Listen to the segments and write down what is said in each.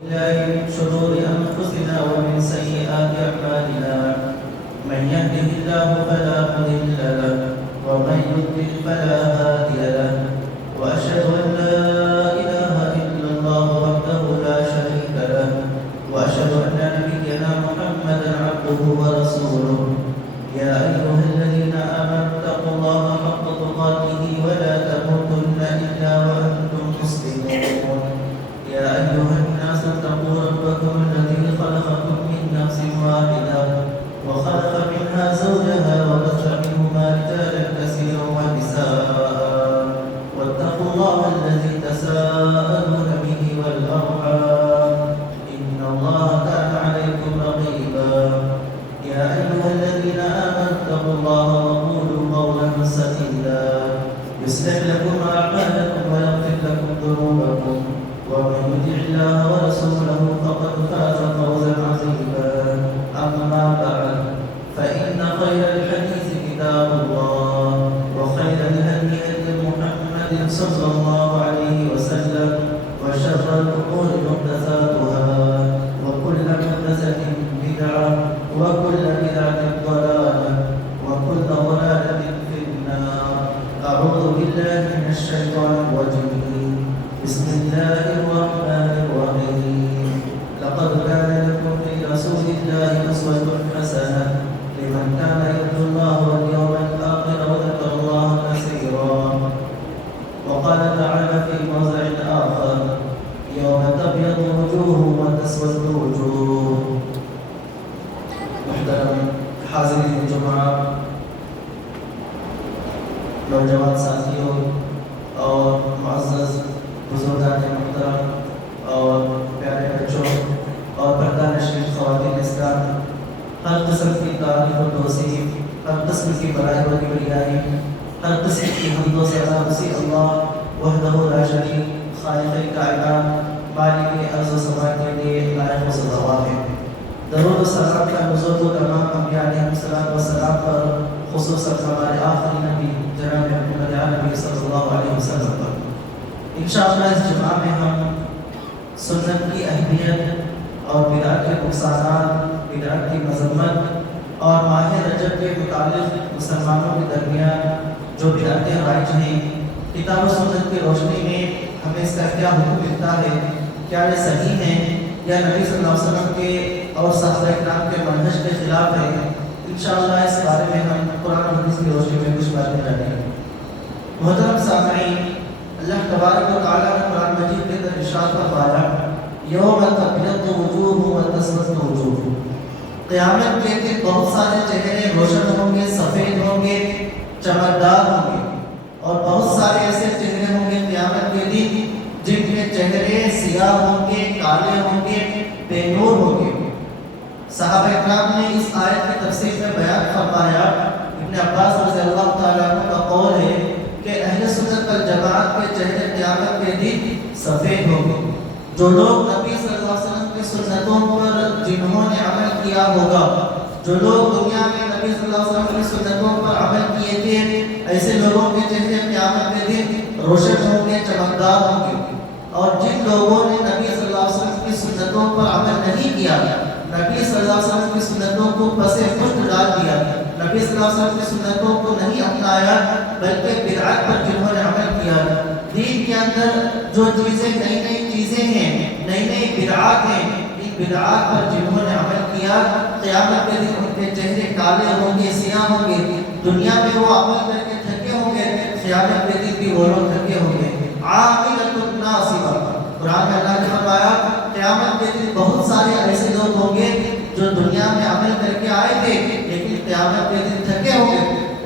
بالله من شرور أنفسنا ومن سيئات أعمالنا من يهده الله فلا مضل له ومن يضلل فلا هادي له وأشهد أن لا إله إلا الله وحده لا شريك له وأشهد أن نبينا محمدا عبده ورسوله يا أيها الذين آمنوا اتقوا الله حق تقاته ولا تموتن إلا وأنتم مسلمون يا أيها الناس اتقوا ربكم الذي خلقكم من نفس واحدة وخلق منها زوجها وبث منهما رجالا كثيرا ونساء واتقوا الله الذي تساءلون به والأرحام إن الله كان عليكم رقيبا يا أيها الذين آمنوا اتقوا الله وقولوا قولا سديدا يصلح لكم أعمالكم ويغفر لكم ذنوبكم ومن يطع الله ورسوله فقد فاز فوزا عظيما أما بعد فإن خير الحديث كتاب الله وخير الهدي هدي محمد صلى الله عليه وسلم وشر الأمور محدثاتها وكل محدثة بدعة وكل بدعة ضلالة وكل ضلالة في النار أعوذ بالله من الشيطان الرجيم بسم الله الرحمن الرحيم لقد كان لكم في رسول الله أسوة حسنة لمن كان يرجو الله واليوم الآخر وذكر الله كثيرا وقال تعالى في موضع آخر يوم تبيض وجوه وتسود وجوه محترم حاضرین جمعہ نوجوان ساتھیوں اور معزز بزرگان محترم اور پیارے بچوں اور پردہ نشین خواتین اسلام، ہر قسم کی تعریف و توصیف، ہر قسم کی بڑائی و کبریائی، ہر قسم کی حمد و ثنا اسی اللہ وحدہ لا شریک خالق کائنات مالک ارض و سماء کے لیے لائق و سزاوار ہے۔ درود و سلام کا نزول و تمام انبیاء علیہ السلام پر، خصوصاً ہمارے آخری نبی جناب محمد عربی صلی اللہ علیہ وسلم پر۔ انشاءاللہ اس جمعہ میں ہم سنت کی اہمیت اور بدعت کے نقصانات، بدعت کی مذمت اور ماہ رجب کے متعلق مسلمانوں کے درمیان جو بدعتیں رائج ہیں، کتاب و سنت کی روشنی میں ہمیں اس کا کیا حکم ملتا ہے، کیا یہ صحیح ہے یا نبی صلی اللہ علیہ وسلم کے اور صحابہ کرام کے منہج کے خلاف ہے۔ انشاءاللہ اس بارے میں ہم قرآن و حدیث کی روشنی میں کچھ باتیں کریں گے۔ محترم سامعین، اللہ تبارک و تعالیٰ نے قرآن مجید کے اندر ارشاد فرمایا یوم تبیض وجوہ وتسود وجوہ، قیامت کے دن بہت سارے چہرے روشن ہوں گے، سفید ہوں گے، چمکدار ہوں گے، اور بہت سارے ایسے چہرے ہوں گے قیامت کے دن جن کے چہرے سیاہ ہوں گے، کالے ہوں گے، بے نور ہوں گے۔ صحابہ کرام نے اس آیت کی تفسیر میں بیان فرمایا، ابن عباس رضی اللہ تعالیٰ عنہ کا قول ہے کہ اہل سنت والجماعت کے چہرے قیامت کے دن سفید ہوں گے۔ جو لوگ نبی صلی اللہ علیہ وسلم کی سنتوں پر جنہوں نے عمل کیا ہوگا، جو لوگ دنیا میں نبی صلی اللہ علیہ وسلم کی سنتوں پر عمل کیے تھے، ایسے لوگوں کے چہرے قیامت کے دن روشن ہوں گے، چمکدار ہوں گے۔ اور جن لوگوں نے نبی صلی اللہ علیہ وسلم کی سنتوں پر عمل نہیں کیا، نبی صلی اللہ علیہ وسلم کی سنتوں کو پس پشت ڈال دیا، نبی صلی اللہ علیہ وسلم کی سنتوں کو نہیں اپنایا، بلکہ بدعت پر جنہوں نے عمل کیا، دین کے اندر جو چیزیں نئی نئی چیزیں ہیں، نئی نئی بدعات ہیں، ان بدعات پر جنہوں نے عمل کیا، قیامت کے دن ان کے چہرے کالے ہوں گے، سیاہ ہوں گے۔ دنیا میں وہ عمل کر کے تھکے ہوں گے، قیامت کے دن بھی وہ لوگ تھکے ہوں گے۔ عاملۃ ناصبہ، قرآن میں اللہ نے فرمایا قیامت کے دن بہت سارے ایسے لوگ ہوں گے جو دنیا میں عمل کر کے آئے تھے لیکن قیامت کے دن تھکے ہوں گے،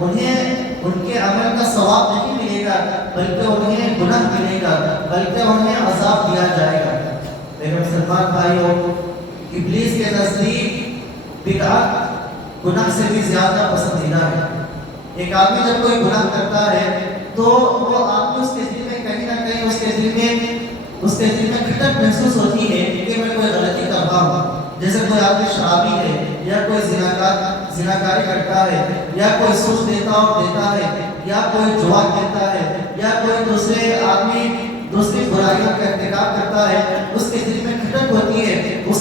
انہیں ان کے عمل کا ثواب نہیں ملے گا بلکہ انہیں گناہ ملے گا، بلکہ انہیں عذاب دیا جائے گا۔ میرے مسلمان بھائیوں، ابلیس کے نزدیک بدعت گناہ سے بھی زیادہ پسندیدہ ہے۔ ایک آدمی جب کوئی گناہ کرتا ہے تو وہ آدمی اس کے دل میں کہیں نہ کہیں اس کے دل میں کھٹک محسوس ہوتی ہے کہ میں کوئی غلطی کر رہا ہوں۔ جیسے کوئی آدمی شرابی ہے یا کوئی زناکاری کرتا ہے یا کوئی سود دیتا ہے یا کوئی جوا کھیلتا ہے یا کوئی دوسرے آدمی دوسری برائیوں کا ارتکاب کرتا ہے، اس کے دل میں کھٹک ہوتی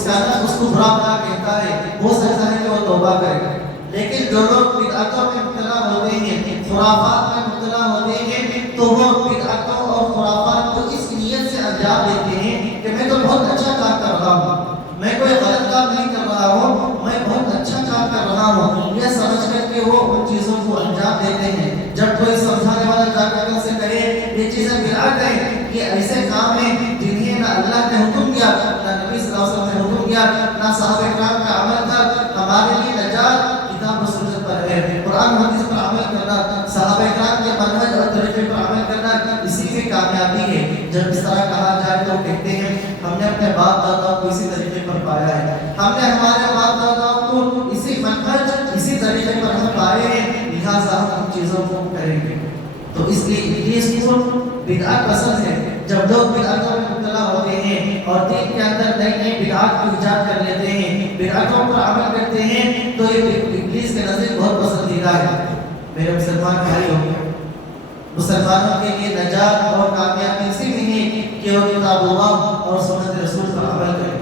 کا نفس اس کو برا بنا کہتا ہے، ہو سکتا ہے کہ وہ توبہ کرے. لیکن جو لوگ بدعتوں میں مبتلا ہوتے ہیں، خرافات میں مبتلا ہوتے ہیں، تو وہ بدعتوں اور خرافات کو اس نیت سے انجام دیتے ہیں کہ میں تو بہت اچھا کام کر رہا ہوں، میں کوئی غلط کام نہیں کر رہا ہوں، میں بہت اچھا کام کر رہا ہوں، یہ سمجھ کر کے وہ ان چیزوں کو انجام دیتے ہیں. جب کوئی سمجھانے والا جا کر ان سے کہے یہ چیزیں بدعت ہیں، یہ ایسے کام ہیں جنہیں نہ اللہ نے حکم کیا، نہ نبی صلی اللہ علیہ وسلم نے حکم کیا، نہ صحابہ کرام کا عمل تھا، ہمارے لیے نجات کتاب و سنت پر ہے، قرآن حدیث پر عمل کرنا، صحابہ کرام کے منہج اور طریقے پر عمل کرنا، اسی میں کامیابی ہے. جب اس طرح کہا جائے تو کہتے ہیں ہم نے اپنے باپ داداؤں کو اسی طریقے پر پایا ہے، ہم نے ہمارے باپ داداؤں کو اسی منہج اسی طریقے پر ہم پائے ہیں، لہٰذا ہم ان چیزوں کو کریں گے. تو اس لیے ابلیس کو بدعت پسند ہے. جب لوگ بدعتوں میں مبتلا ہوتے ہیں اور دین کے اندر نئی نئی بدعات کو ایجاد کر لیتے ہیں، بدعتوں پر عمل کرتے ہیں، تو یہ ابلیس کے نزدیک بہت پسندیدہ ہے. میرے مسلمان بھائیوں، مسلمانوں کے لیے نجات اور کامیابی اسی میں ہے کہ وہ کتاب اللہ اور سنت رسول پر عمل کریں.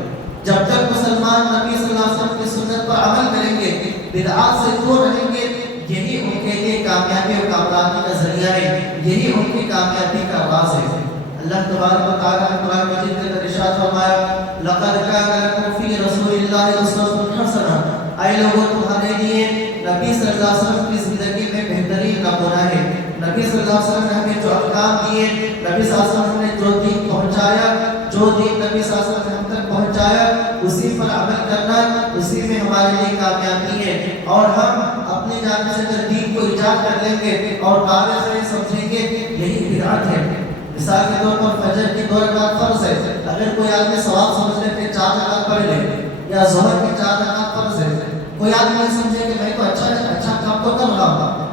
جب تک مسلمان نبی صلی اللہ علیہ وسلم کی سنت پر عمل کریں گے، بدعات سے دور رہیں گے، یہی ان کے لیے کامیابی اور کامیابی کا ذریعہ ہے، یہی ان کی کامیابی کا راز ہے. اللہ تبارک و تعالیٰ نے قرآن مجید کے اندر ارشاد فرمایا لَقَدْ كَانَ لَكُمْ فِي رَسُولِ اللَّهِ أُسْوَةٌ حَسَنَةٌ، اے لوگوں تمہارے لیے نبی صلی اللہ علیہ وسلم کی زندگی میں بہترین نمونہ ہے. نبی صلی اللہ علیہ وسلم نے ہمیں جو احکام دیے، نبی صلی اللہ علیہ وسلم نے جو دین پہنچایا، جو دین نبی صلی اللہ علیہ وسلم نے ہم تک پہنچایا، اسی پر عمل کرنا، اسی میں ہمارے لیے کامیابی ہے. اور ہم اپنی جانب سے اگر دین کو ایجاد کر لیں گے اور قابل سے سمجھیں گے، یہی بدعت ہے. مثال کے طور پر فجر کی 2 رکعت فرض ہے، اگر کوئی آدمی ثواب سمجھ لے کہ 4 رکعت پڑھ لے، یا ظہر کی 4 رکعت فرض ہے، کوئی آدمی یہ سمجھے کہ میں تو اچھا کام تو کر رہا ہوں،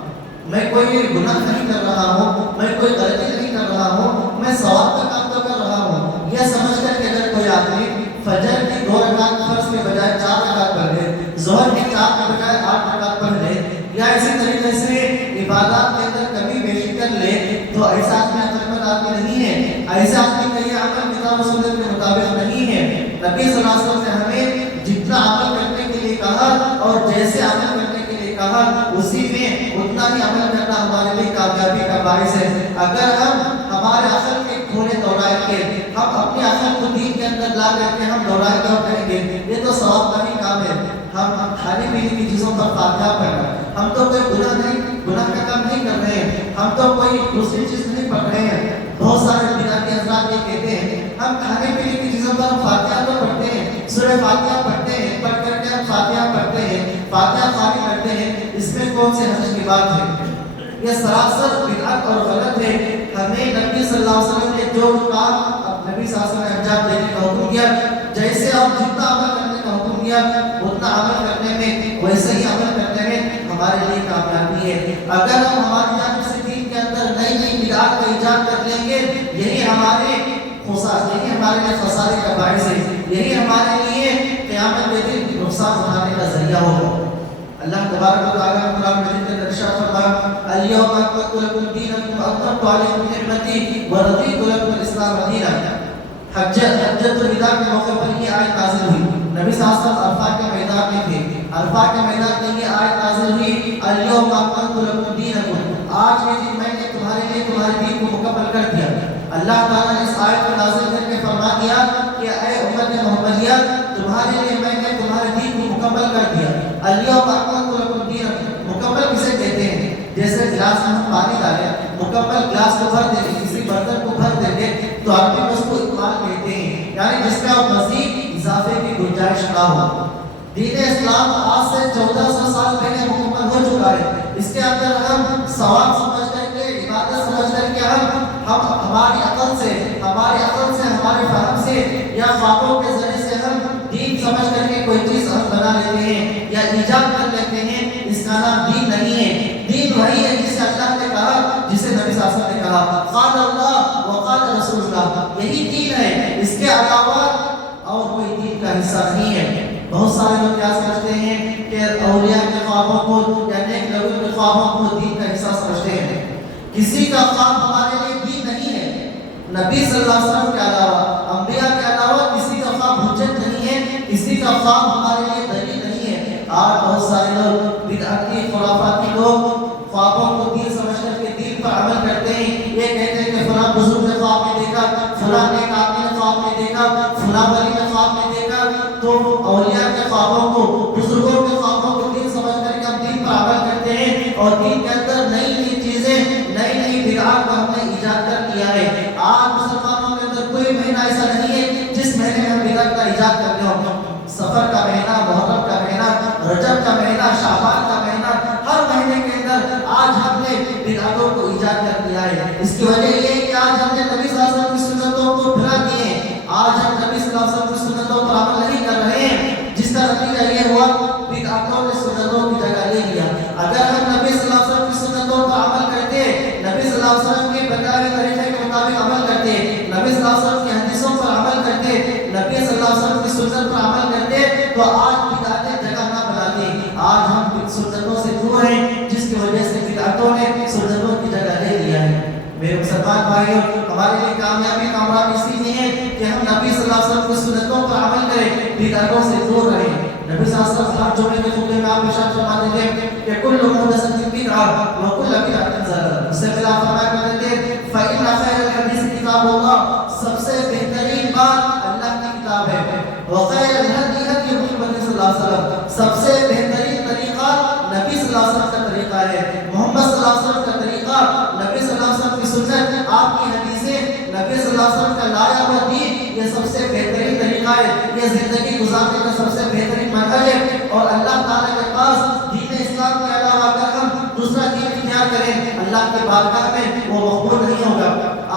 میں کوئی گناہ نہیں کر رہا ہوں، میں کوئی غلطی نہیں کر رہا ہوں، میں ثواب کا کام تو کر رہا ہوں، یہ سمجھ کر کہ اگر کوئی آدمی فجر کی 2 رکعت فرض کے بجائے 4 رکعت پڑھ لے، ظہر کی 4 کے بجائے 8 رکعت پڑھ لے، یا اسی طریقے سے عبادات کے اندر کمی بیشی کر لے، تو ایسا آدمی عقلمند آدمی نہیں ہے، ایسا آدمی کا یہ عمل کتاب و سنت کے مطابق نہیں ہے. نبی صلی اللہ علیہ وسلم نے ہمیں جتنا عمل کرنے کے لیے کہا اور جیسے عمل کرنے کے لیے کہا، اسی میں اتنا ہی عمل کرنا ہمارے لیے کامیابی کا باعث ہے. اگر ہم ہمارے عقل کے کھونے دوڑائیں گے، ہم اپنی عقل کو دین کے اندر لا کر کے ہم دوڑائیں گے اور کہیں گے یہ تو ثواب کا ہی کام ہے، ہم کھانے پینے کی چیزوں پر فاتحہ پڑھنا، ہم تو کوئی گناہ کا کام نہیں کر رہے ہیں، ہم تو کوئی دوسری چیز نہیں پڑھ رہے ہیں. بہت سارے بدعتی حضرات یہ کہتے ہیں ہم کھانے پینے کی چیزوں پر فاتحہ تو پڑھتے ہیں، سورہ فاتحہ پڑھتے ہیں، پڑھ کر کے ہم فاتحہ پڑھتے ہیں، فاتحہ خالی کرتے ہیں، اس میں کون سے حرج کی بات ہے؟ یہ سراسر بدعت اور غلط ہے. ہمیں نبی صلی اللہ علیہ وسلم نے جو کام نبی صلی اللہ علیہ وسلم نے انجام دینے کا حکم کیا، جیسے آپ جتنا عمل کرنے کا حکم کیا اتنا عمل کرنے میں، ویسے ہی عمل کرنے میں ہمارے لیے کامیابی ہے. اگر ہم ہماری جانب سے دین کے اندر نئی نئی بدعات کا ایجاد کر لیں گے، یہی ہمارے لیے خسارے کا باعث ہے، یہی ہمارے لیے قیامت کے دن نقصان اٹھانے کا ذریعہ ہوگا. اللہ تبارک و تعالیٰ نے قرآن مجید میں ارشاد فرمایا الیوم اکملت لکم دینکم واتممت علیکم نعمتی ورضیت لکم الاسلام دینا. حجۃ الوداع کے موقع پر یہ آیت نازل ہوئی. نبی صلی اللہ علیہ وسلم عرفات کے میدان میں تھے، عرفات کے میدان میں یہ آیت نازل ہوئی الیوم اکملت لکم دینکم، آج کے دن میں نے تمہارے لیے تمہارے دین کو مکمل کر دیا. اللہ تعالیٰ نے اس آیت کو نازل کر کے فرما دیا کہ اے امت محمدیہ، تمہارے لیے میں نے تمہارے دین کو مکمل کر دیا. الیوم اکملت لکم دینکم، مکمل کسے کہتے ہیں؟ جیسے گلاس میں ہم پانی ڈالیں، مکمل گلاس کو بھر دیں گے، کسی برتن کو بھر دیں گے تو عربی میں اس کو اکمال کہتے ہیں، یعنی جس کا مزید اضافے کی گنجائش نہ ہو. دین اسلام آج سے 1400 سال پہلے مکمل ہو چکا ہے. اس کے اندر ہم ثواب سمجھ کر کے، عبادت سمجھ کر کے ہم ہماری عقل سے، ہمارے فہم سے یا خوابوں کے ذریعے سے ہم دین سمجھ کر کے کوئی چیز ہم بنا لیتے ہیں یا ایجاد کر لیتے ہیں. اس کا نام دین نہیں ہے. دین وہی ہے جسے اللہ نے کہا، جسے نبی صلی اللہ علیہ وسلم نے کہا قال اللہ وقال رسول اللہ، یہی دین ہے. اس کے علاوہ اور کوئی دین کا حصہ نہیں ہے. بہت سارے لوگ کیا سمجھتے ہیں کہ اولیاء کے خوابوں کو یا نیک لوگوں کے خوابوں کو دین کا حصہ سمجھتے ہیں. کسی کا خواب ہمارے لیے دین نہیں ہے. نبی صلی اللہ علیہ وسلم کے علاوہ، انبیاء کے علاوہ کسی کا خواب حجت نہیں ہے، کسی خواب ہمارے لیے دلیل نہیں ہے. آج بہت سارے لوگ بدعتی خرافاتی لوگ خوابوں کو دین سمجھ کر کے دین پر عمل کرتے ہیں. یہ کہتے ہیں کہ فلاں بزرگ نے خواب میں دیکھا, فلاں ایک آدمی نے خواب میں دیکھا, فلاں ولی نے خواب میں دیکھا. تو اولیاء کے خوابوں کو, بزرگوں کے خوابوں کو دین سمجھ کر کے ہم دین پر عمل کرتے ہیں, اور دین کے اندر نئی نئی چیزیں, نئی نئی بدعات کو ہم نے ایجاد کر دیا ہے. آج مسلمانوں کے اندر کوئی مہینہ ایسا نہیں ہے جس مہینے میں ہم بدعت کا ایجاد کرتے ہوں. سفر کا مہینہ, محرم کا مہینہ, رجب کا مہینہ, شعبان کا مہینہ, ہر مہینے کے اندر آج ہم نے بدعتوں کو ایجاد کر دیا ہے. اس کی وجہ یہ ہے کہ آج ہم نے نبی صلی اللہ علیہ وسلم کی سنتوں کو بھلا دیے ہیں. آج ہم نبی صلی اللہ علیہ وسلم کی سنتوں پر عمل نہیں کر رہے ہیں, جس کا نتیجہ یہ ہوا بدعتوں نے سنتوں کی جگہ لے لیا. اگر ہم نبی صلی اللہ علیہ وسلم کی سنتوں پر عمل کرتے, نبی صلی اللہ علیہ وسلم کے بتائے ہوئے طریقے کے مطابق عمل کرتے, نبی صلی اللہ علیہ وسلم کی حدیثوں پر عمل کرتے, نبی صلی اللہ علیہ وسلم کی سنت پر عمل کرتے, تو آج بدعتیں جگہ نہ بناتی. آج ہم سنتوں سے دور ہیں, جس کی وجہ سے بدعتوں نے سنتوں کی جگہ لے لیا ہے. میرے مسلمان بھائیوں, ہمارے لیے کامیابی کامرانی اسی میں ہے کہ ہم نبی صلی اللہ علیہ وسلم کی سنتوں پر عمل کریں, بدعتوں سے دور رہیں. نبی صلی اللہ علیہ وسلم ہر جمعے کے خطبے میں آپ ارشاد فرماتے تھے کہ کل محدثۃ بدعہ وکل بدعۃ ضلالہ. اس سے پہلے آپ فرمایا کرتے تھے فإن خیر الحدیث کتاب اللہ, سب سے بہترین بات اللہ کی کتاب ہے. وخیر الہدی ہدی محمد صلی اللہ علیہ وسلم, سب سے بہترین طریقہ نبی صلی اللہ علیہ وسلم کا طریقہ ہے. محمد صلی اللہ علیہ وسلم کا طریقہ, نبی صلی اللہ علیہ وسلم کی سنت, آپ کی حدیثیں, نبی صلی اللہ علیہ وسلم کا لایا ہوا دین, یہ سب سے بہترین طریقہ ہے. یہ زندگی گزارنے کا سب سے بہترین منہج ہے. اور اللہ تعالیٰ کے پاس دین اسلام کے علاوہ اگر ہم دوسرا دین اختیار کریں, اللہ کے بارگاہ میں وہ مقبول نہیں ہوگا.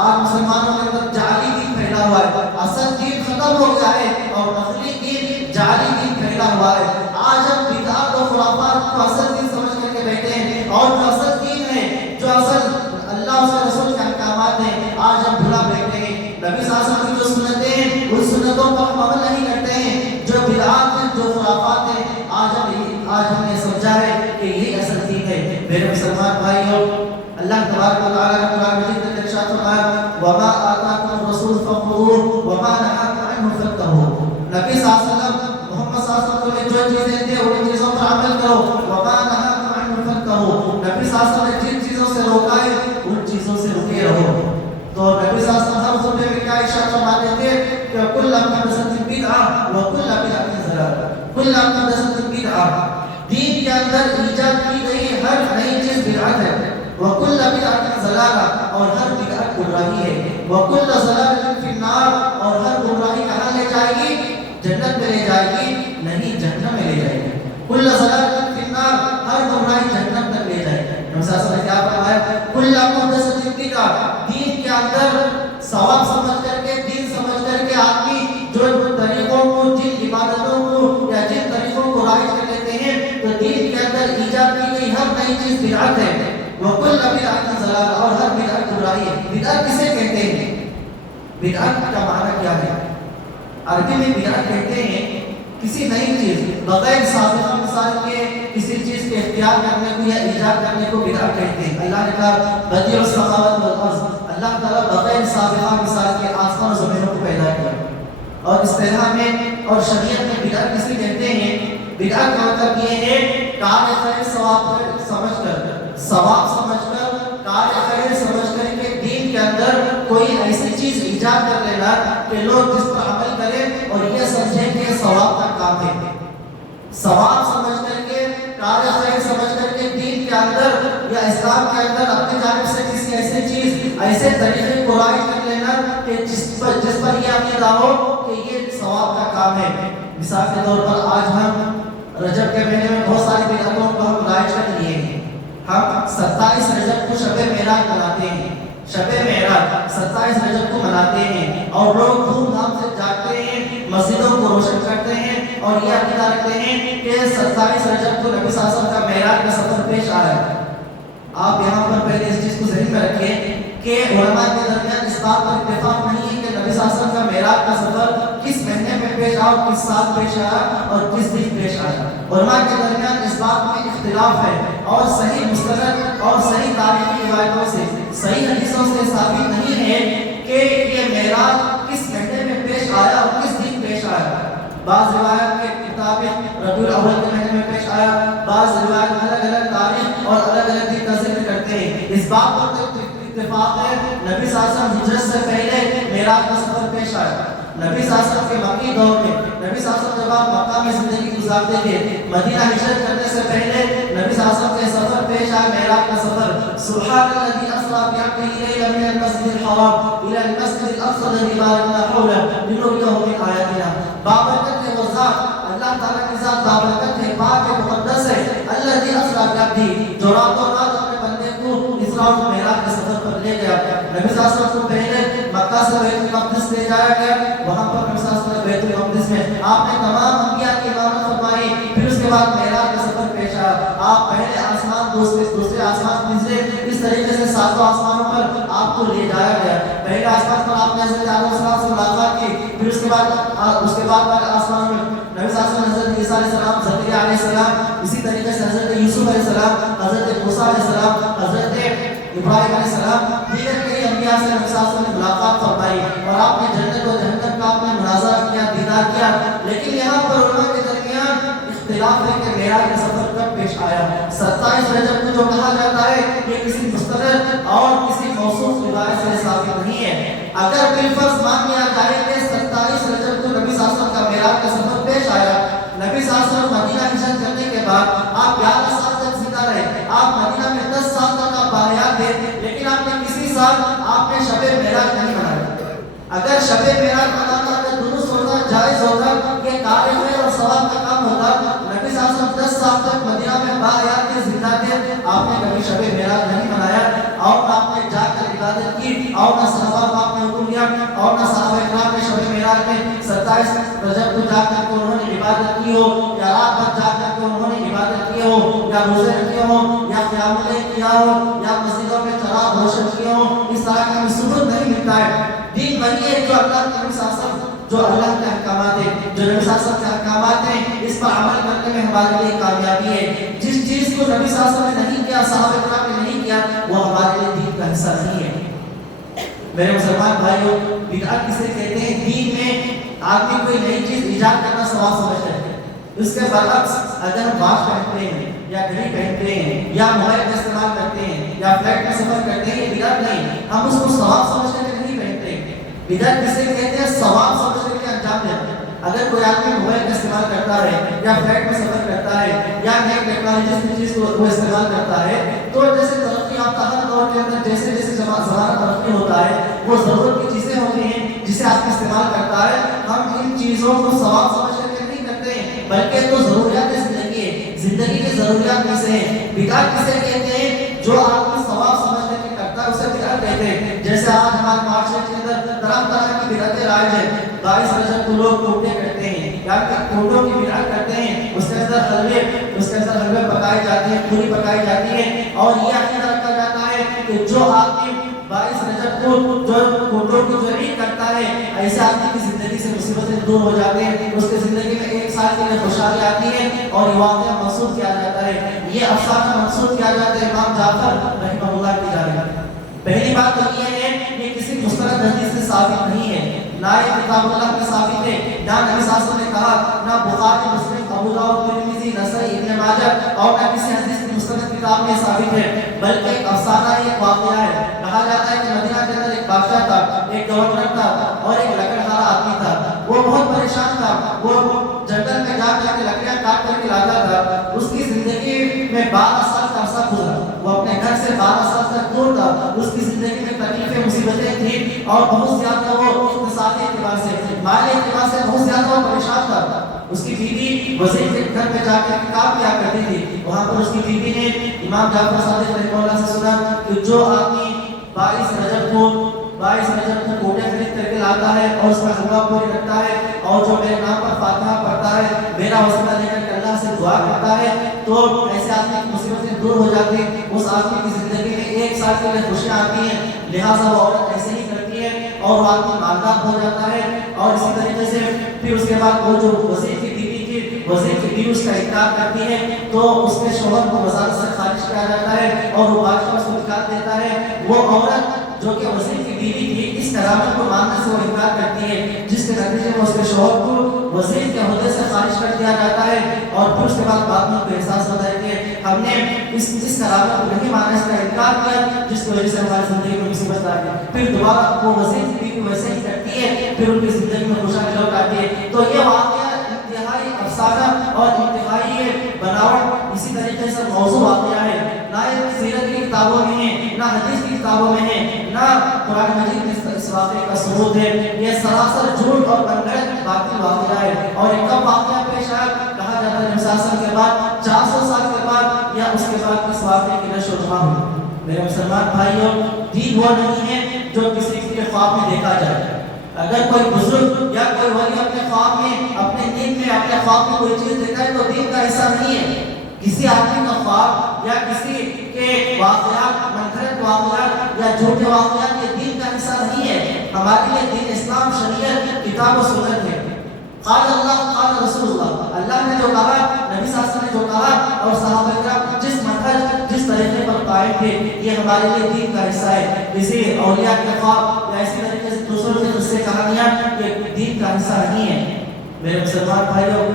آج مسلمانوں کے اندر جعلی دین پھیلا ہوا ہے, اصل دین ختم ہو گیا ہے اور نقلی دین, جعلی دین پھیلا ہوا ہے. آج ہم بدعات و خرافات کو اصل دین سمجھ کر کے بیٹھے ہیں, اور جو اصل دین ہے, جو اصل اللہ اس کے رسول کے احکامات ہیں, آج ہم بھلا بیٹھے ہیں. نبی صلی اللہ علیہ وسلم کی جو سنتیں ہیں, ان سنتوں پر ہم عمل نہیں کرتے ہیں. جو بدعات ہیں, جو خرافات ہیں, آج ہم نے سمجھا ہے کہ یہی اصل دین ہے. میرے مسلمان بھائیوں, اللہ تبارک و تعالیٰ نے قرآن مجید میں ارشاد فرمایا وما آتاکم الرسول فخذوہ وما نہاکم عنہ فانتہوا. نبی صلی اللہ علیہ وسلم, محمد صلی اللہ علیہ وسلم نے جو چیزیں دی ان چیزوں پر عمل کرو. وما نہاکم عنہ فانتہوا, نبی صلی اللہ علیہ وسلم نے جن چیزوں سے روکا ہے ان چیزوں سے رکے رہو. تو نبی صلی اللہ علیہ وسلم ہر خطبے میں کیا ارشاد فرماتے تھے کہ کل محدثۃ بدعہ وکل بدعۃ ضلالہ. کل محدثۃ بدعہ, دین کے اندر ایجاد کی گئی ہر نئی چیز بدعت ہے. وکل بدعۃ ضلالہ, اور ہر بدعت گمراہی ہے. وکل ضلالۃ فی النار, اور ہر گمراہی کہاں لے جائے گی؟ جنت میں لے جائے گی نہیں, جہنم میں لے جائے گی. کل ضلالۃ فی النار, ہر گمراہی جہنم تک لے جائے گی. نبی صلی اللہ علیہ وسلم نے کیا فرمایا کل محدثۃ بدعہ, دین کے اندر ثواب سمجھ کر کے, دین سمجھ کر کے آدمی جو طریقوں کو, جن عبادتوں کو یا جن طریقوں کو رائج کر لیتے ہیں, تو دین کے اندر ایجاد کی گئی ہر نئی چیز بدعت ہے. وکل بدعۃ ضلالہ, اور ہر بدعت گمراہی ہے. بدعت کسے کہتے ہیں؟ بدعت کا معنی کیا ہے؟ عربی میں بدعت کہتے ہیں کسی نئی چیز بغیر سابقہ مثال کے کسی چیز کے اختیار کرنے کو یا ایجاد کرنے کو بدعت کہتے ہیں. اللہ نے کہا بدیع السماوات والارض, اللہ تعالیٰ بغیر سابقہ مثال کے آسمان و زمینوں کو پیدا کیا. اور اصطلاح میں اور شریعت میں بدعت کسے کہتے ہیں؟ بدعت کا مطلب یہ ہے کار خیر ثواب سمجھ کر, ثواب سمجھ کر, کار خیر سمجھ کر کے دین کے اندر کوئی ایسی چیز ایجاد کر لینا کہ لوگ جس پر عمل کریں اور یہ سمجھیں کہ ثواب کا کام ہے. ثواب سمجھ کر کے, کار خیر سمجھ کر کے دین کے اندر یا اسلام کے اندر اپنی جانب سے کسی ایسی چیز, ایسے طریقے کو رائج کر لینا کہ جس پر یہ عقیدہ ہو کہ یہ ثواب کا کام ہے. مثال کے طور پر آج ہم رجب کے مہینے میں بہت ساری بدعتوں کو ہم رائج کر لیے ہیں. ہم 27 رجب کو شب معراج مناتے ہیں. شب معراج 27 رجب کو مناتے ہیں اور لوگ دھوم دھام سے جاتے ہیں, مسجدوں کو روشن کرتے ہیں اور یہ عقیدہ رکھتے ہیں کہ 27 رجب کو نبی صلی اللہ علیہ وسلم کا معراج کا سفر پیش آ رہا ہے. آپ یہاں پر پہلے اس چیز کو ذہن میں رکھیں کہ علماء کے درمیان اس بات پر اتفاق نہیں ہے کہ نبی صلی اللہ علیہ وسلم کا معراج کا سفر کس مہینے میں پیش آیا, کس سال پیش آیا اور کس دن پیش آیا. علماء کے درمیان اس بات میں اختلاف ہے اور صحیح مستند اور صحیح تاریخی روایتوں سے, صحیح حدیثوں سے ثابت نہیں ہے کہ یہ معراج کس مہینے میں پیش آیا اور کس دن پیش آیا. بعض روایت کے مطابق ربیع الاول کے مہینے میں پیش آیا، بعض روایت الگ الگ تاریخ اور الگ الگ دن کا ذکر کرتے ہیں۔ اس بات پر اتفاق ہے نبی صلی اللہ علیہ وسلم ہجرت سے پہلے معراج کا سفر پیش آیا۔ نبی صلی اللہ علیہ وسلم کے مکی دور میں نبی صلی اللہ علیہ وسلم جب آپ مکہ میں زندگی گزارتے تھے، مدینہ ہجرت کرنے سے پہلے نبی صلی اللہ علیہ وسلم کے سفر پیش آیا، معراج کا سفر۔ سبحان الذی اسریٰ بعبدہ لیلا من المسجد الحرام الی المسجد الاقصی الذی بارکنا حولہ لنریہ من آیاتنا۔ بابرکت ہے وہ ذات، اللہ تعالیٰ کی ذات بابرکت ہے، پاک ہے، مقدس ہے۔ الذی اسریٰ بعبدہ، جو راتوں رات اپنے بندے کو اسراء و معراج کے سفر پر لے گیا۔ نبی صلی اللہ علیہ وسلم کو پہلے مکہ سے بیت المقدس لے جایا گیا، وہاں پر نبی صلی اللہ علیہ وسلم بیت المقدس میں آپ نے تمام انبیاء کی امامت فرمائی۔ پھر اس کے بعد معراج کا سفر پیش آیا، آپ پہلے آسمان دوسرے آسمان تیسرے، اس طریقے سے ساتوں آسمانوں پر آپ کو لے جایا گیا۔ پہلے آسمان پر آپ نے حضرت آدم علیہ السلام سے ملاقات کی، پھر اس کے بعد والے آسمان میں نبی صلی اللہ علیہ وسلم حضرت عیسیٰ علیہ السلام، زکریا علیہ السلام، اسی طریقے سے حضرت یوسف علیہ السلام، حضرت موسیٰ علیہ السلام، حضرت ابراہیم علیہ السلام، دیگر کئی انبیاء سے نبی صلی اللہ علیہ وسلم نے ملاقات فرمائی، اور آپ نے جنت و جہنم کا آپ نے مناظرہ کیا، دیدار کیا۔ لیکن یہاں پر علماء کے درمیان اختلاف ہے کہ معراج کا سفر کب پیش آیا۔ 27 رجب کو جو کہا جاتا ہے یہ کسی مستند اور کسی موثوق روایت سے ثابت نہیں ہے۔ اگر بالفرض مان لیا جائے کہ 27 رجب کو نبی صلی اللہ علیہ وسلم کا معراج کا سفر پیش آیا، نبی صلی اللہ علیہ وسلم مدینہ ہجرت کرنے کے بعد آپ 11 سال تک زندہ رہے، آپ مدینہ میں 10 سال تک آپ باحیات تھے، لیکن آپ نے کسی سال آپ نے شب معراج نہیں منایا۔ اگر شب معراج منانا اگر درست ہوتا، جائز ہوتا، یہ کار خیر اور ثواب کا کام ہوتا، نبی صلی اللہ علیہ وسلم 10 سال تک مدینہ میں باحیات کے زندہ تھے، آپ نے کبھی شب معراج نہیں منایا، اور آپ نے جا کر عبادت کی، اور نہ صحابہ کو آپ نے حکم دیا، اور نہ صحابہ کرام نے شب معراج میں 27 رجب کو جا کر کے انہوں نے عبادت کی ہو، یا رات بھر جا کر کے انہوں نے عبادت کی ہو، یا روزے رکھے ہوں، یا قیام اللیل کیا ہو، یا مسجدوں میں چراغ روشن کیے ہوں۔ اس طرح کا ثبوت نہیں ملتا ہے۔ دین وہی ہے جو اللہ کے نبی صلی اللہ علیہ وسلم، جو اللہ کے احکامات ہیں، جو نبی صلی اللہ علیہ وسلم کے احکامات ہیں، اس پر عمل کرنے میں ہمارے لیے کامیابی ہے۔ جس چیز کو نبی صلی اللہ علیہ وسلم نے نہیں کیا، صحابہ کرام نے نہیں کیا، وہ ہمارے لیے دین کا حصہ نہیں ہے۔ میرے مسلمان بھائیوں، بدعت کسے کہتے ہیں؟ دین میں آدمی کوئی نئی چیز ایجاد کرنا ثواب سمجھتا ہے۔ اس کے برعکس اگر ہم واچ پہنتے ہیں، یا گھڑی پہنتے ہیں، یا موبائل کا استعمال کرتے ہیں، یا فلائٹ میں سفر کرتے ہیں، یہ بدعت نہیں، ہم اس کو ثواب سمجھتے ہیں نہیں پہنتے ہیں۔ بدعت کسے کہتے ہیں؟ ثواب سمجھتے ہیں انجام دیتے ہیں۔ اگر کوئی آدمی موبائل کا استعمال کرتا ہے، یا فلائٹ میں سفر کرتا ہے، یا نئی ٹیکنالوجی کی چیز کو وہ استعمال کرتا ہے، تو جیسے ترقی یافتہ ہر دور کے اندر جیسے جیسے زمانہ ترقی ہوتا ہے، وہ ضرورت کی چیزیں ہوتی ہیں جسے آپ استعمال کرتا ہے، ہم ان چیزوں کو ثواب سمجھ کر نہیں کرتے ہیں، بلکہ تو ضروریات زندگی ہے، زندگی کی ضروریات میں سے ہیں۔ بدعت کسے کہتے ہیں؟ جو آدمی ثواب سمجھ کر کرتا ہے اسے بدعت کہتے ہیں۔ جیسے آج ہمارے معاشرے کے اندر طرح طرح کی بدعتیں رائج ہیں۔ 22 رجب کو لوگ کوٹے کرتے ہیں، یا کوٹوں کی بدعت کرتے ہیں، اس کے اندر حلوے پکائے جاتے ہیں، پوری پکائی جاتی ہے، اور یہ عقیدہ رکھا جاتا ہے کہ جو آدمی 22 رجب کو جو کوٹوں کی جو عید کرتا ہے، ایسے آدمی کی زندگی سے مصیبتیں دور ہو جاتے ہیں، اس کی زندگی میں 1 سال کے لیے خوشحالی آتی ہے، اور یہ واقعہ منسوخ کیا جاتا ہے، یہ افسانہ منسوخ کیا جاتا ہے امام جعفر رحمہ اللہ کی جانب۔ پہلی بات تو یہ ہے یہ کسی مستند حدیث سے ثابت نہیں ہے، نہ یہ کتاب اللہ میں ثابت ہے، نہ نبی صلی اللہ علیہ وسلم نے کہا، نہ بخاری، مسلم، ابو داؤد، ترمذی، نسائی، ابن ماجہ، اور نہ کسی حدیث کی مستند کتاب میں ثابت ہے، بلکہ ایک افسانہ، ایک واقعہ ہے۔ کہا جاتا ہے کہ مدینہ کے اندر ایک بادشاہ تھا، ایک گورنر تھا، اور ایک لکڑہارا آدمی تھا۔ وہ بہت پریشان تھا، وہ جنگل میں جا کر کے لکڑیاں کاٹ کر کے لاتا تھا۔ اس کی زندگی میں 12 سال کا عرصہ گزرا، وہ اپنے گھر سے 12 سال تک دور تھا، اس کی زندگی میں تکلیفیں، مصیبتیں تھیں، اور بہت زیادہ وہ اقتصادی اعتبار سے، مالی اعتبار سے بہت زیادہ وہ پریشان تھا۔ اس کی بیوی وزیر کے گھر پہ جا کے کام کیا کرتی تھی، وہاں پر اس کی بیوی نے امام جعفر صادق رحمہ اللہ سے سنا کہ جو آدمی 22 رجب کو کوٹے خرید کر کے لاتا ہے، اور اس میں حلوہ پوری رکھتا ہے، اور جو میرے نام پر فاتحہ پڑھتا ہے، میرا وسیلہ لے کر کے اللہ سے دعا کرتا ہے، تو ایسے آدمی کی مصیبتیں دور ہو جاتی ہیں، اس آدمی کی زندگی میں 1 سال کے لیے خوشیاں آتی ہیں۔ لہٰذا وہ عورت ایسے ہی کرتی ہے، اور وہ آدمی مالدار ہو جاتا ہے۔ اور اسی طریقے سے پھر اس کے بعد وہ جو وزیر کی بیوی اس کا انکار کرتی ہے، تو اس کے شوہر کو وزارت سے خارج کیا جاتا ہے، اور وہ بادشاہ اس کو نکال دیتا ہے۔ وہ عورت جو کہ وزیر کی بیوی تھی، اس کرامت کو ماننے سے وہ انکار کرتی ہے، جس کے نتیجے میں اس کے شوہر کو وزیر کے عہدے سے خارج کر دیا جاتا ہے، اور پھر اس کے بعد میں کو احساس ہوتا ہے کہ ہم نے اس کرامت کو نہیں ماننے سے انکار کیا، جس کی وجہ سے ہماری زندگی میں مصیبت آ گئی۔ پھر دوبارہ وہ وزیر کی بیوی ویسے ہی کرتی ہے، پھر ان کی زندگی میں خوشحالی لوٹ آتی ہے۔ تو یہ واقعہ انتہائی افسانہ اور انتہائی بناوٹ اسی طریقے سے موضوع واقعہ ہے، نہ سیرت کی کتابوں میں ہے، نہ حدیث کی کتابوں میں ہے، نہ قرآن مجید میں اس واقعے کا ثبوت ہے۔ یہ سراسر جھوٹ اور بنگڑ باطل واقعہ ہے، اور ایک کب واقعہ پیش آیا؟ کہا جاتا ہے نبی کے بعد 400 سال کے بعد یا اس کے بعد اس واقعے کی نشر و نما ہوئی۔ میرے مسلمان بھائیوں، دین وہ نہیں ہے جو کسی کے خواب میں دیکھا جائے۔ اگر کوئی بزرگ یا کوئی ولی اپنے خواب میں، اپنے نیند میں، اپنے خواب میں کوئی چیز دیکھا ہے تو دین کا حصہ نہیں ہے۔ کسی آدمی کا خواب یا کسی کے واقعات، منفرد واقعات یا جھوٹے واقعات یہ دین کا حصہ نہیں ہے۔ ہمارے لیے دین اسلام، شریعت، کتاب و سنت ہے۔ قال اللہ قال رسول اللہ، اللہ نے جو کہا، نبی صلی اللہ علیہ وسلم نے جو کہا، اور صحابہ کرام جس منہج، جس طریقے پر قائم تھے، یہ ہمارے لیے دین کا حصہ ہے۔ کسی اولیاء کے خواب یا اسی طریقے سے دوسروں کے قصے کہانیاں یہ دین کا حصہ نہیں ہے۔ میرے مسلمان بھائیوں،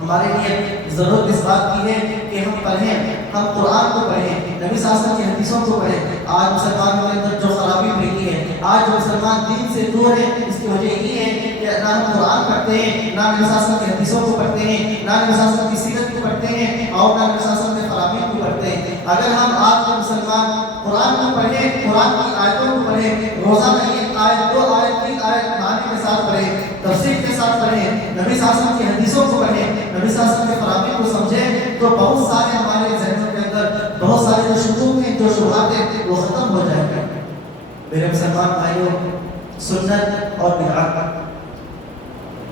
ہمارے لیے ضرورت اس بات کی ہے کہ ہم پڑھیں، ہم قرآن کو پڑھیں، نبی صلی اللہ علیہ وسلم کی حدیثوں کو پڑھیں۔ آج مسلمانوں کے اندر جو خرابی پھیلی ہے، آج جو مسلمان دین سے دور ہے، اس کی وجہ یہ ہے کہ نہ ہم قرآن پڑھتے ہیں، نہ نبی صلی اللہ علیہ وسلم کی حدیثوں کو پڑھتے ہیں، نہ نبی صلی اللہ علیہ وسلم کی سیرت کو پڑھتے ہیں، اور نہ نبی صلی اللہ علیہ وسلم کے خرابی کو پڑھتے ہیں۔ اگر ہم آج کے مسلمان قرآن کو پڑھیں، قرآن کی آیتوں کو پڑھیں، روزانہ ایک آیت، 2 آیت، 3 آیت معنی کے ساتھ پڑھیں، تفسیر کے ساتھ پڑھیں، نبی صلی اللہ علیہ وسلم کی حدیثوں کو پڑھیں، نبی صلی اللہ علیہ وسلم کے فرامین کو سمجھیں، تو بہت سارے ہمارے ذہنوں کے اندر بہت سارے جو شکوک ہیں، جو شبہات ہیں، وہ ختم ہو جائیں گے۔ میرے مسلمان بھائیوں، سنت اور بدعت،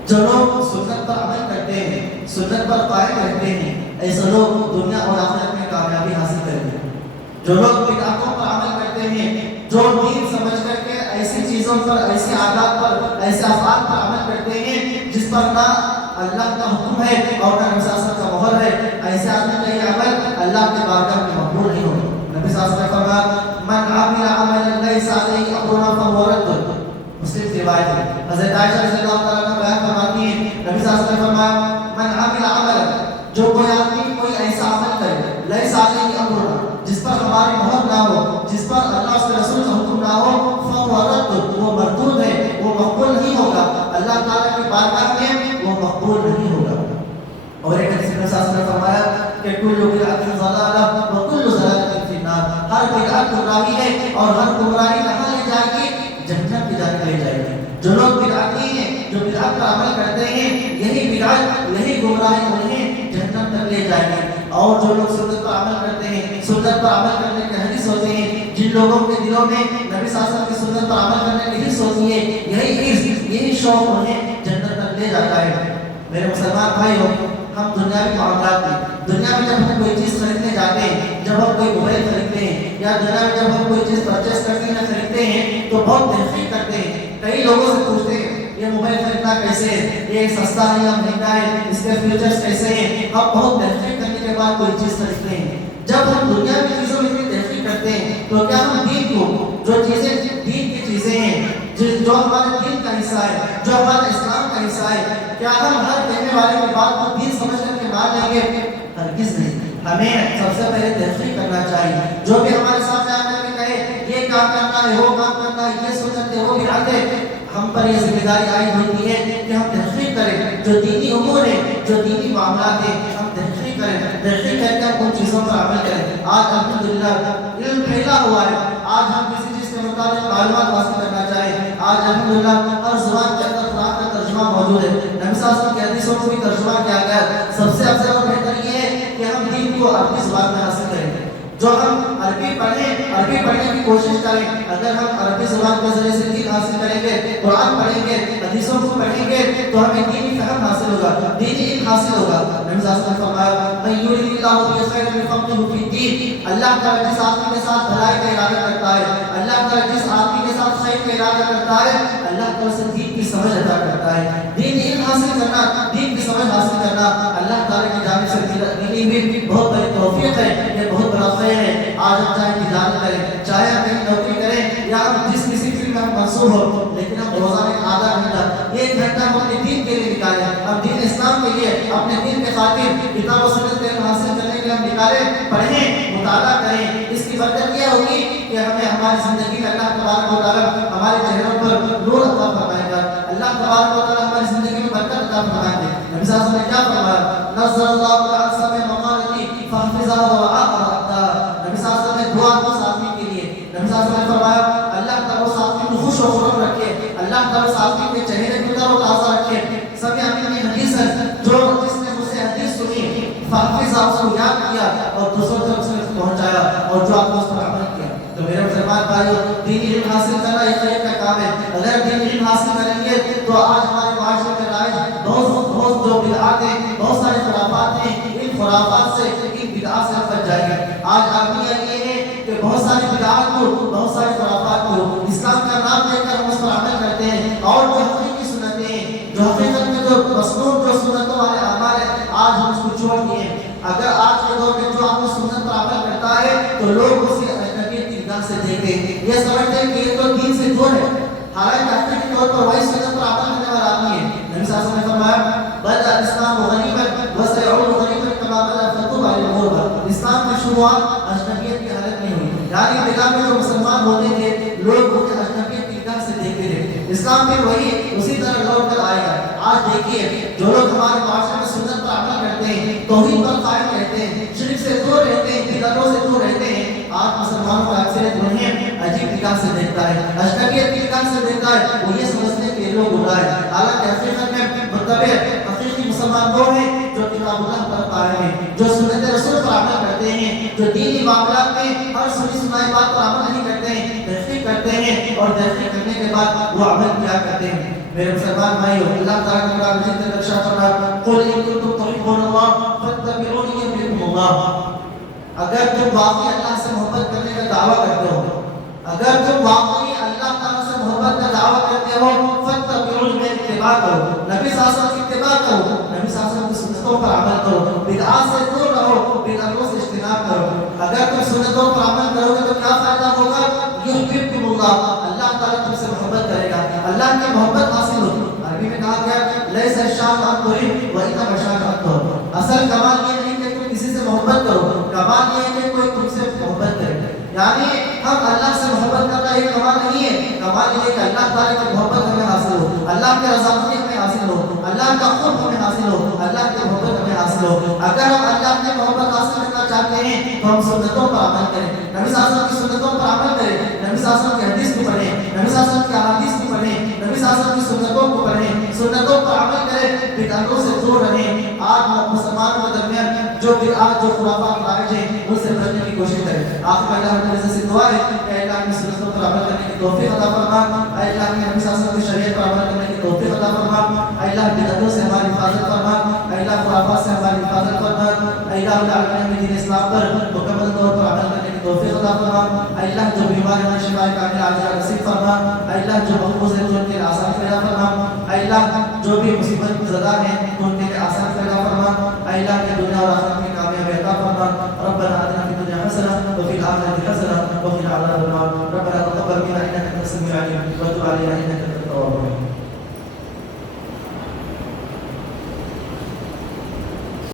جو لوگ سنت پر عمل کرتے ہیں، سنت پر قائم رہتے ہیں، ایسے لوگ دنیا اور آخرت میں کامیابی حاصل کریں گے۔ جو لوگ بدعتوں پر عمل کرتے ہیں، جو دین سمجھ کر کے ایسی چیزوں پر، ایسے عادات پر، ایسے افعال پر عمل کرتے ہیں جس پر نہ اللہ کا حکم ہے اور نہ نبی صلی اللہ علیہ وسلم کا مہر ہے، ایسے آدمی کا یہ عمل اللہ کے بارگاہ میں مقبول نہیں ہوگا۔ نبی صلی اللہ علیہ وسلم نے فرمایا من عمل عملا لیس علیہ امرنا فہو رد، مسلم کی روایت ہے۔ حضرت عائشہ رضی اللہ تعالیٰ عنہ بیان فرماتی ہیں، نبی صلی اللہ علیہ وسلم نے فرمایا من عمل عملا، جو کوئی آدمی کوئی ایسا عمل کرے لیس علیہ امرنا، جس پر ہماری مہر نہ ہو، جس پر اللہ اس کے رسول کا حکم نہ ہو، فہو رد، وہ مردود ہے، وہ مقبول نہیں ہوگا، اللہ تعالیٰ کی بارگاہ میں وہ مقبول نہیں ہوگا۔ اور ایک حدیث میں صلی اللہ علیہ وسلم نے فرمایا کہ کل بدعۃ ضلالہ وکل ضلالۃ فی النار، ہر بدعت گمراہی ہے اور ہر گمراہی کہاں لے جائے گی؟ جہنم کی جانب لے جائے گی۔ جو لوگ بدعتی ہیں، جو بدعت پر عمل کرتے ہیں، یہی بدعت، یہی گمراہی انہیں جہنم تک لے جائے گی۔ اور جو لوگ سنت پر عمل کرتے ہیں، سنت پر عمل کرنے کے حریص ہوتے ہیں، جن لوگوں کے دلوں میں نبی صلی اللہ علیہ وسلم کی سنت پر عمل کرنے کی حرص ہوتی ہے، یہی عرض، یہی شوق انہیں جنت تک لے جاتا ہے۔ میرے مسلمان بھائیوں، ہم دنیاوی معاملات میں، دنیا میں جب ہم کوئی چیز خریدنے جاتے ہیں، جب ہم کوئی موبائل خریدتے ہیں، یا دنیا میں جب ہم کوئی چیز پرچیز کرتے ہیں، خریدتے ہیں، تو بہت تحقیق کرتے ہیں، کئی لوگوں سے پوچھتے ہیں یہ موبائل خریدنا کیسے ہے، یہ سستا ہے یا مہنگا ہے، اس کے فیچرز کیسے ہیں۔ ہم بہت تحقیق کرنے کے بعد کوئی چیز خریدتے ہیں۔ جب ہم دنیا کی چیزوں میں اتنی تحقیق کرتے ہیں تو کیا ہم دین کو، جو چیزیں دین کی چیزیں ہیں، جو ہمارے دین کا حصہ ہے، جو ہمارے اسلام کا حصہ ہے، کیا ہم ہر کہنے والے کی بات کو دین سمجھ کر کے مان لیں گے؟ ہرگز نہیں۔ ہمیں سب سے پہلے تحقیق کرنا چاہیے۔ جو بھی ہمارے سامنے آ کر کے کہے یہ کام کرنا ہے، وہ کام کرنا ہے، یہ سنت ہے، وہ بدعت ہے، ہم پر یہ ذمہ داری عائد ہوتی ہے کہ ہم تحقیق کریں۔ جو دینی امور ہیں، جو دینی معاملات ہیں، ہم تحقیق کریں، تحقیق کر کے ان چیزوں پر عمل کریں۔ آج الحمدللہ علم پھیلا ہوا ہے، آج ہم کسی چیز کے متعلق معلومات حاصل کرنا چاہیں، آج الحمدللہ ہر زبان کے اندر قرآن کا ترجمہ موجود ہے، نبی صلی اللہ علیہ وسلم کی حدیثوں کو بھی ترجمہ کیا گیا ہے۔ سب سے افضل اور بہتر یہ ہے کہ ہم دین کو عربی زبان میں حاصل کریں۔ جو ہم عربی پڑھیں، عربی پڑھنے کی کوشش کریں۔ اگر ہم عربی زبان کے ذریعے سے دین حاصل کریں گے، قرآن پڑھیں گے، حدیثوں کو پڑھیں گے، تو ہمیں دینی فہم حاصل ہوگا، دینی علم حاصل ہوگا۔ نبی صلی اللہ علیہ وسلم نے فرمایا من یرید اللہ بہ خیرا یفقہہ فی الدین، اللہ تعالیٰ جس آدمی کے ساتھ بھلائی کا ارادہ کرتا ہے، اللہ تعالیٰ جس آدمی کے ساتھ خیر کا ارادہ کرتا ہے، اللہ تعالیٰ سے دین کی سمجھ عطا کرتا ہے۔ دین علم حاصل کرنا، دین کی سمجھ حاصل کرنا اللہ تعالیٰ کی جانب سے دینی بھی بہت بڑی توفیق ہے، یہ بہت بڑا خیر ہے۔ آج ہم چاہے تجارت کریں، چاہے ہم کہیں نوکری کریں، یا ہم منسوخ ہو، لیکن ہم روزانہ آدھا گھنٹہ 1 گھنٹہ ہم اپنے دین کے لیے نکالیں، ہم دین اسلام کے لیے اپنے دین کے خاطر کتاب و سنت کے علم حاصل کرنے کے لیے ہم نکالیں، پڑھیں، مطالعہ کریں۔ اس کی برکت یہ ہوگی کہ ہمیں ہماری زندگی میں اللہ تبارک و تعالیٰ ہمارے چہروں پر نور عطا فرمائے گا، اللہ تبارک و تعالیٰ ہماری زندگی میں برکت عطا فرمائیں گے۔ نبی صلی اللہ علیہ وسلم نے کیا فرمایا؟ نزل اللہ تعالیٰ سمع مقالتی فحفظها وعاقبها۔ نبی صلی اللہ علیہ وسلم نے دعا کو آدمی کے لیے، نبی صلی اللہ علیہ وسلم نے فرمایا اللہ تعالیٰ اس آدمی کو خوش و خرم رکھے، اللہ تعالیٰ اس آدمی کے چہرے کو تر و تازہ رکھے۔ سب اپنی حدیث ہے جو جس نے مجھ سے حدیث سنی فحفظها، اس کو یاد کیا اور دوسروں تک اس نے پہنچایا اور جو آپ نے اس پر عمل کیا۔ تو میرے مسلمان بھائیو، دینی علم حاصل کرنا یہ خیر کا کام ہے۔ اگر دینی علم حاصل کریں گے تو آج ہمارے معاشرے میں رائج بہت جو بدعات ہیں، بہت سارے خرافات ہیں، ان خرافات سے ان بدعات سے ہم بچ جائیں گے۔ آج عالمیہ یہ ہے کہ بہت ساری بدعات کو، بہت سارے خرافات کو اسلام کا نام دے کر ہم اس پر عمل کرتے ہیں، اور جو حقیقی سنتیں ہیں، جو حقیقت میں جو مصنون جو سنتوں والے اعمال ہیں، آج ہم اس کو چھوڑ دیے ہیں۔ اگر آج کے دور میں جو آپ کو سنت پر عمل کرتا ہے تو لوگ اسے اجنبیت کی نگاہ سے دیکھتے ہیں، یہ سمجھتے ہیں کہ یہ تو دین سے دور ہے، حالانکہ حقیقی طور پر وہی سنت پر عمل کرنے والا آدمی ہے۔ نبی صلی اللہ علیہ وسلم نے فرمایا بدأ الاسلام غریبا وسيعود غریبا كما بدأ فطوبى للغرباء۔ اسلام کی شروعات اجنبیت کی حالت میں ہوئی، یعنی ابتدا میں جو مسلمان ہوتے تھے لوگ اسے اجنبیت کی نگاہ سے دیکھتے تھے، اسلام پھر وہی اسی طرح لوٹ کر آئے گا۔ آج دیکھیے جو لوگ ہمارے معاشرے میں سنت پر عمل کرتے ہیں، توحید پر قائم رہتے ہیں، شرک سے دور رہتے ہیں، بدعتوں سے دور رہتے ہیں، آج مسلمانوں کا اکثریت انہیں عجیب نگاہ سے دیکھتا ہے، اجنبیت کی نگاہ سے دیکھتا ہے، وہ یہ سمجھتے ہیں کہ یہ لوگ گمراہ ہیں، حالانکہ حقیقت میں متبع حقیقی مسلمان وہ ہیں جو کتاب اللہ پر قائم ہیں، جو سنت رسول پر عمل کرتے ہیں، جو دینی معاملات میں ہر سنی سنائی بات پر عمل نہیں کرتے ہیں، تحقیق کرتے ہیں، اور تحقیق کرنے کے بعد وہ عمل کیا کرتے ہیں۔ میرے مسلمان بھائیو، اللہ تعالیٰ نے قرآن مجید میں ارشاد فرمایا قل ان کنتم تحبون اللہ فاتبعونی یحببکم اللہ۔ اگر تم واقعی اللہ سے محبت کرنے کا دعویٰ کرتے ہو، اگر تم واقعی اللہ تعالیٰ سے محبت کا دعویٰ کرتے ہو فاتبعونی، میری اتباع کرو، نبی صلی اللہ علیہ وسلم کی اتباع کرو، نبی صلی اللہ علیہ وسلم کی سنتوں پر عمل کرو، بدعات سے دور رہو، بدعتوں سے اجتناب کرو۔ اگر تم سنتوں پر عمل کرو گے تو کیا فائدہ ہوگا؟ یحببکم اللہ، اللہ تعالیٰ تم سے محبت کرے گا، اللہ کی محبت حاصل ہوگی۔ عربی میں کہا گیا لیس الشان ان تحب وانما الشان ان تحب، اصل کمال یہ نہیں کہ تم کسی سے محبت کرو، کمال یہ ہے کہ کوئی تم سے محبت کرے۔ یعنی ہم اللہ سے محبت کرنا ایک کمال نہیں ہے، کمال یہ ہے کہ اللہ تعالیٰ کی محبت ہمیں حاصل ہو، اللہ کی رضامندی ہمیں حاصل ہو، اللہ کا قرب ہمیں حاصل ہو، اللہ کی محبت ہمیں حاصل ہو۔ اگر ہم اللہ کی محبت حاصل کرنا چاہتے ہیں تو ہم سنتوں پر عمل کریں، نبی صلی اللہ علیہ وسلم کی سنتوں پر عمل کریں، نبی صلی اللہ علیہ وسلم کی حدیث کو پڑھیں، نبی صلی اللہ علیہ وسلم کی احادیث کو پڑھیں، نبی صلی اللہ علیہ وسلم کی سنتوں کو پڑھیں، سنتوں پر عمل کریں، بدعتوں سے دور رہیں۔ آج مسلمانوں کے درمیان جو بدعات جو خرافات رائج ہیں ان سے بچنے کی کوشش کریں۔ آخر میں اللہ تعالیٰ سے دعا ہے کہ اللہ کی سنتوں پر عمل کرنے کی توفیق عطا فرما، اللہ کے نبی صلی اللہ علیہ وسلم کی شریعت پر عمل کرنے کی توفیق عطا فرما، اللہ بدعتوں سے ہماری حفاظت فرما، اللہ خرافات سے ہماری حفاظت فرما، اللہ العالمین ہمیں دین اسلام پر مکمل طور پر عمل کرنے کی توفیق عطا فرما، اللہ جو بیمار ہیں شفا کامل عاجلہ نصیب فرما، اللہ جو مقبوض ہیں ان کے لیے آسان پیدا فرما، اللہ جو بھی مصیبت زدہ ہیں ان کے لیے آسان پیدا فرما، اللہ کے دنیا اور آخرت میں کامیابی عطا فرما۔ ربنا آتنا فی الدنیا حسنہ وفی الآخرۃ حسنہ وقنا عذاب النار، ربنا تقبل منا انک انت السمیع العلیم وتب علینا انک انت التواب الرحیم۔